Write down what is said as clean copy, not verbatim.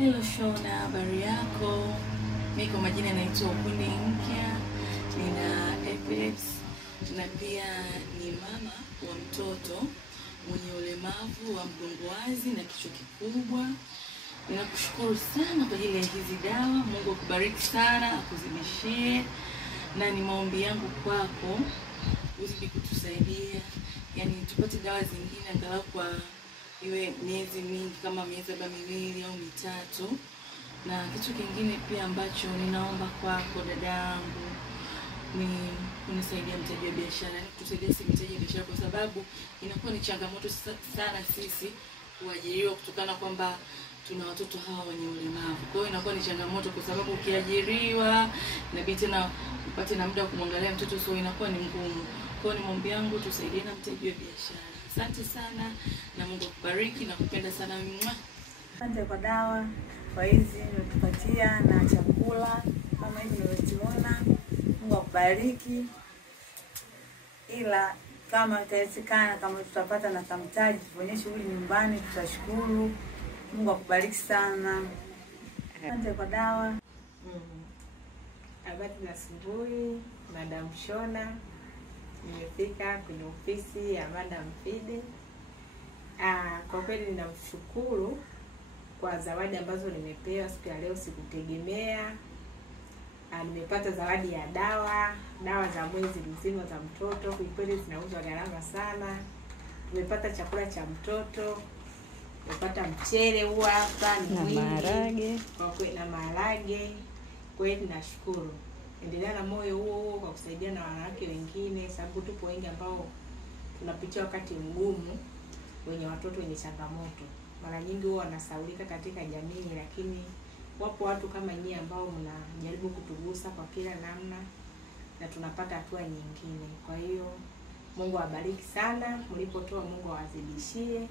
Hello Shona, habari yako? Mimi kwa majina naitwa Ufundi Mpya, nina epilepsy na pia ni mama wa mtoto mwenye ulemavu wa mgongo wazi na kichwa kikubwa. Ninakushukuru sana kwa ajili ya hizi dawa. Mungu akubariki sana, akuzidishie, na ni maombi yangu kwako uzidi kutusaidia, yani tupate dawa zingine angalau kwa iwe miezi mingi, kama miezi 2 au 3. Na kitu kingine pia ambacho ninaomba kwako dadangu ni kunisaidia mtaji wa biashara, kutusaidia si mtaji wa biashara, kwa sababu inakuwa ni changamoto sana sisi kuajiriwa kutokana kwamba tuna watoto hawa wenye ulemavu. Kwa hiyo inakuwa ni changamoto kwa sababu ukiajiriwa inabidi tena upate na muda wa kumwangalia mtoto, so inakuwa ni ngumu. Kwa hiyo ni maombi yangu tusaidie na mtaji wa biashara. Asante sana na Mungu akubariki na kupenda sana. Asante kwa dawa kwa hizi umetupatia na chakula kama hivi unavyoona. Mungu akubariki. Ila kama itawezekana, kama tutapata na kamtaji tufanye shughuli nyumbani, tutashukuru. Mungu akubariki sana. Asante kwa dawa. Habari za asubuhi, Madam Shona. Nimefika kwenye ofisi ya Madam Fide. Kwa kweli ninamshukuru kwa zawadi ambazo nimepewa siku ya leo, sikutegemea. Nimepata zawadi ya dawa za mwezi mzima za mtoto. Kwa kweli zinauzwa gharama sana. Tumepata chakula cha mtoto. Tumepata mchele huu hapa na maharage. Kwa kweli na maharage. Kwa hiyo tunashukuru. Endelea na moyo huo kwa kusaidia na wanawake wengine, sababu tupo wengi ambao tunapitia wakati mgumu wenye watoto wenye changamoto. Mara nyingi huwa wanasaulika katika jamii, lakini wapo watu kama nyinyi ambao mnajaribu kutugusa kwa kila namna na tunapata hatua nyingine. Kwa hiyo Mungu awabariki sana, mlipotoa Mungu awazidishie.